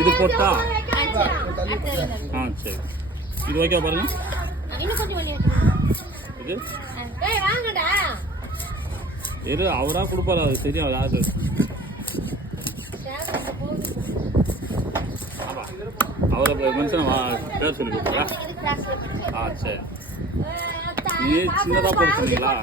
இது பொட்டா? சரி. இது ஓகே பாருங்க. இது இரு, அவரா கொடுப்பாரு, அது தெரியும். அதாவது அவரை மனுஷன் பேர் சொல்லி கொடுக்குறா. சரி. நீ சின்னதா போட சொன்னீங்களா?